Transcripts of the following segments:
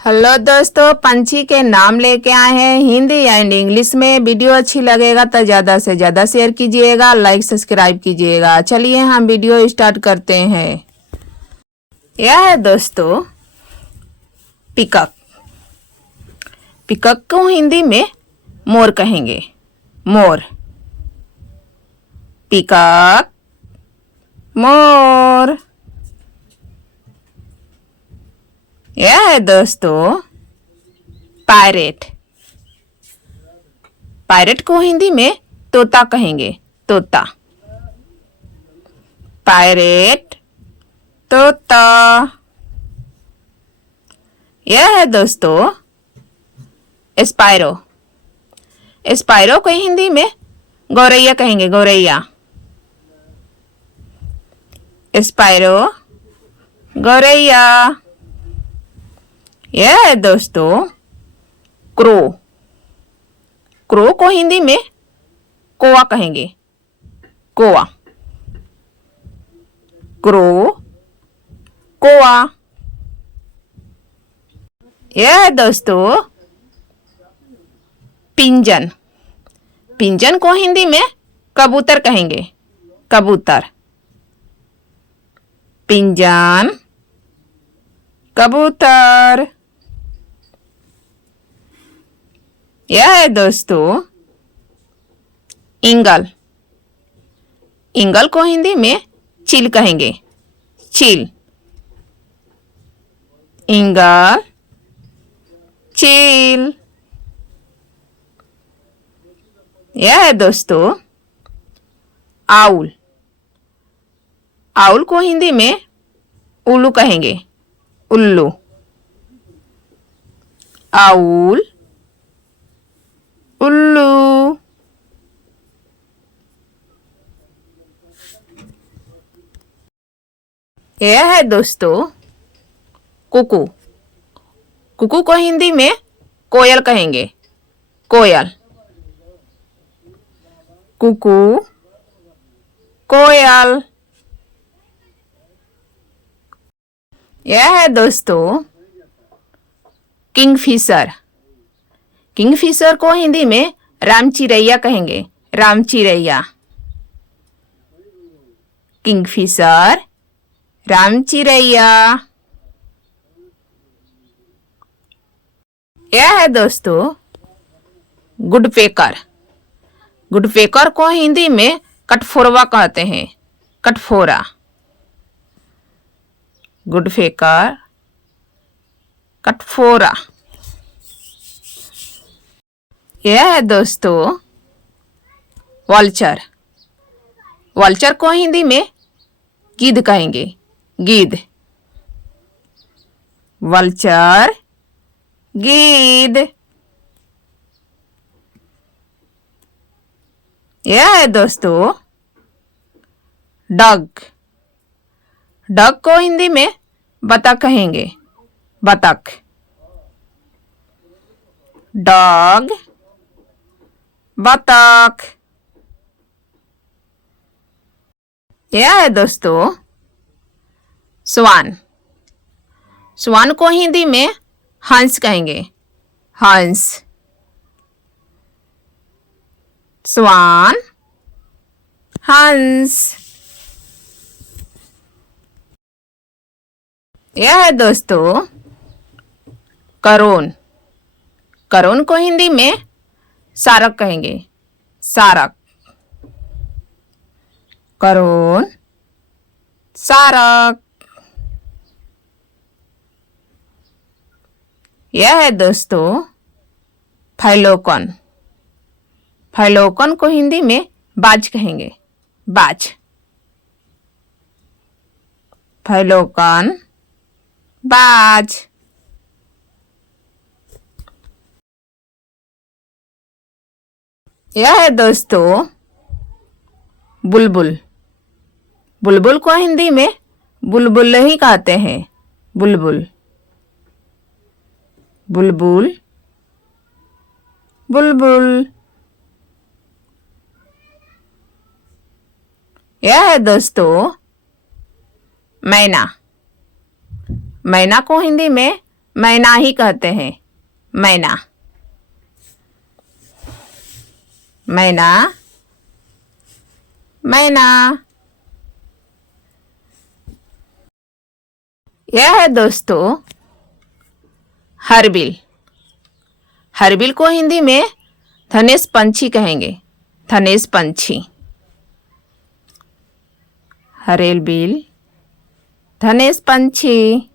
Hello दोस्तों, पंछी के नाम लेके आए हैं हिंदी एंड इंग्लिश में। वीडियो अच्छी लगेगा तो ज़्यादा से ज़्यादा शेयर कीजिएगा, लाइक सब्सक्राइब कीजिएगा। चलिए हम वीडियो स्टार्ट करते हैं। यह है दोस्तों पिकॉक। पिकॉक को हिंदी में मोर कहेंगे। मोर, पिकॉक, मोर। यह है दोस्तों पायरेट। पायरेट को हिंदी में तोता कहेंगे। तोता, पायरेट, तोता। यह है दोस्तों स्पाइरो। स्पाइरो को हिंदी में गौरैया कहेंगे। गौरैया, स्पाइरो, गौरैया। यह है दोस्तों क्रो। क्रो को हिंदी में कोवा कहेंगे। कोवा, क्रो, कोवा। यह है दोस्तों पिंजन। पिंजन को हिंदी में कबूतर कहेंगे। कबूतर, पिंजन, कबूतर। यह है दोस्तों ईगल। ईगल को हिंदी में चील कहेंगे। चील, ईगल, चील। यह है दोस्तों आउल। आउल को हिंदी में उल्लू कहेंगे। उल्लू, आउल, उल्लू। यह है दोस्तों कुकू। कुकू को हिंदी में कोयल कहेंगे। कोयल, कुकू, कोयल। यह है दोस्तों किंगफिशर। किंगफिशर को हिंदी में रामचिरैया कहेंगे। रामचिरैया, किंगफिशर, रामचिरैया। यह है दोस्तों गुडपेकर। गुडपेकर को हिंदी में कटफोरवा कहते हैं। कटफोरा, गुडपेकर, कटफोरा। यह है दोस्तों वल्चर। वल्चर को हिंदी में गिद्ध कहेंगे। गिद्ध, वल्चर, गिद्ध। यह है दोस्तों डग। डग को हिंदी में बतख कहेंगे। बतख, डॉग, बतख। यह है दोस्तों स्वान। स्वान को हिंदी में हंस कहेंगे। हंस, स्वान, हंस। यह है दोस्तों करोन। करोन को हिंदी में सारक कहेंगे। सारक, करोन, सारक। यह है दोस्तों फाइलोकन। फाइलोकन को हिंदी में बाज कहेंगे। बाज, फाइलोकन, बाज। यह है दोस्तों बुलबुल। बुलबुल को हिंदी में बुलबुल ही कहते हैं। बुलबुल, बुलबुल, बुलबुल। यह है दोस्तों मैना। मैना को हिंदी में मैना ही कहते हैं, मैना, मैना, मैना। यह है दोस्तों हरबिल। हरबिल को हिंदी में धनेश पंछी कहेंगे, धनेश पंछी। हरेल बिल, धनेश पंछी।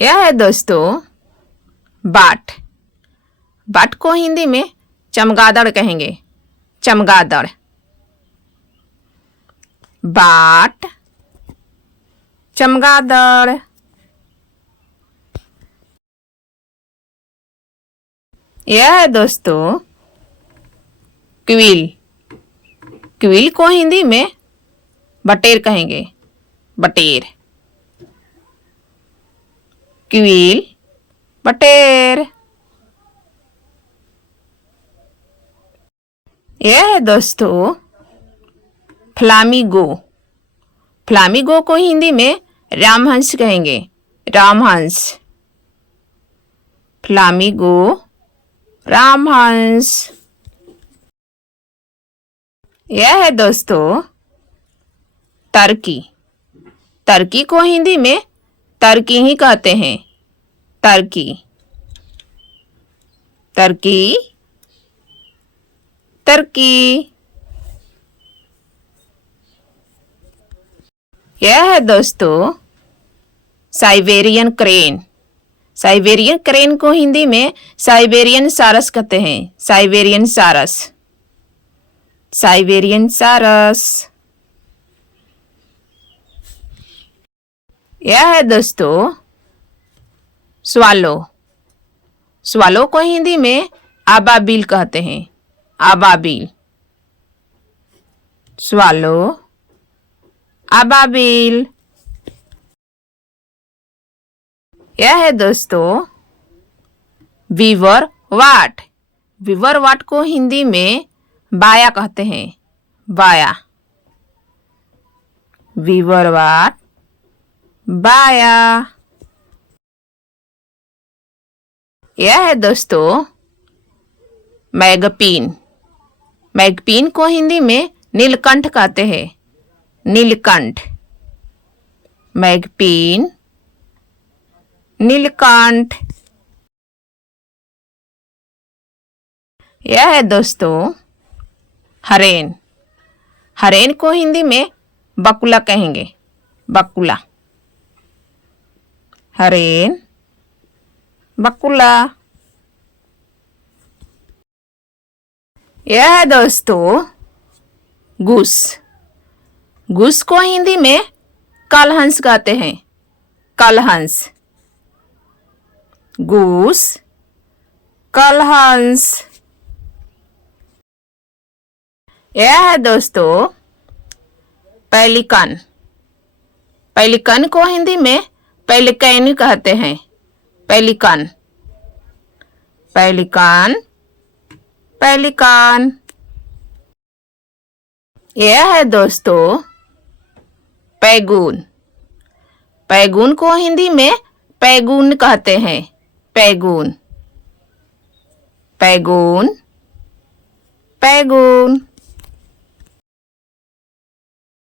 यह है दोस्तों बाट। बाट को हिंदी में चमगादड़ कहेंगे, चमगादड़। बाट, चमगादड़। यह है दोस्तों क्विल। क्विल को हिंदी में बटेर कहेंगे, बटेर। क्विल, बटेर। यह है दोस्तों फ्लामिगो। फ्लामिगो को हिंदी में रामहंस कहेंगे, रामहंस। फ्लामिगो, रामहंस। यह है दोस्तों टर्की। टर्की को हिंदी में टर्की ही कहते हैं, टर्की। Turkey, Turkey. यह है दोस्तों साइबेरियन क्रेन। साइबेरियन क्रेन को हिंदी में साइबेरियन सारस कहते हैं, साइबेरियन सारस, साइबेरियन सारस। यह है दोस्तों स्वालो। स्वालो को हिंदी में आबाबिल कहते हैं, आबाबिल। स्वालो, आबाबिल। यह है दोस्तों बीवर वाट। बीवर वाट को हिंदी में बाया कहते हैं, बाया। बीवर वाट, बाया। यह है दोस्तों मैगपीन। मैगपीन को हिंदी में नीलकंठ कहते हैं, नीलकंठ। मैगपीन, नीलकंठ। यह है दोस्तों हरेन। हरेन को हिंदी में बकुला कहेंगे, बकुला। हरेन, बकुला। यह है दोस्तों गूस। गूस को हिंदी में कलहंस कहते हैं, कलहंस। गूस, कलहंस। यह है दोस्तों पेलिकन। पेलिकन को हिंदी में पेलिकैन कहते हैं, पेलिकन। Pelican, pelican. यह है दोस्तों पैगून। पैगून को हिंदी में पैगून कहते हैं, पैगून। पैगून, पैगून।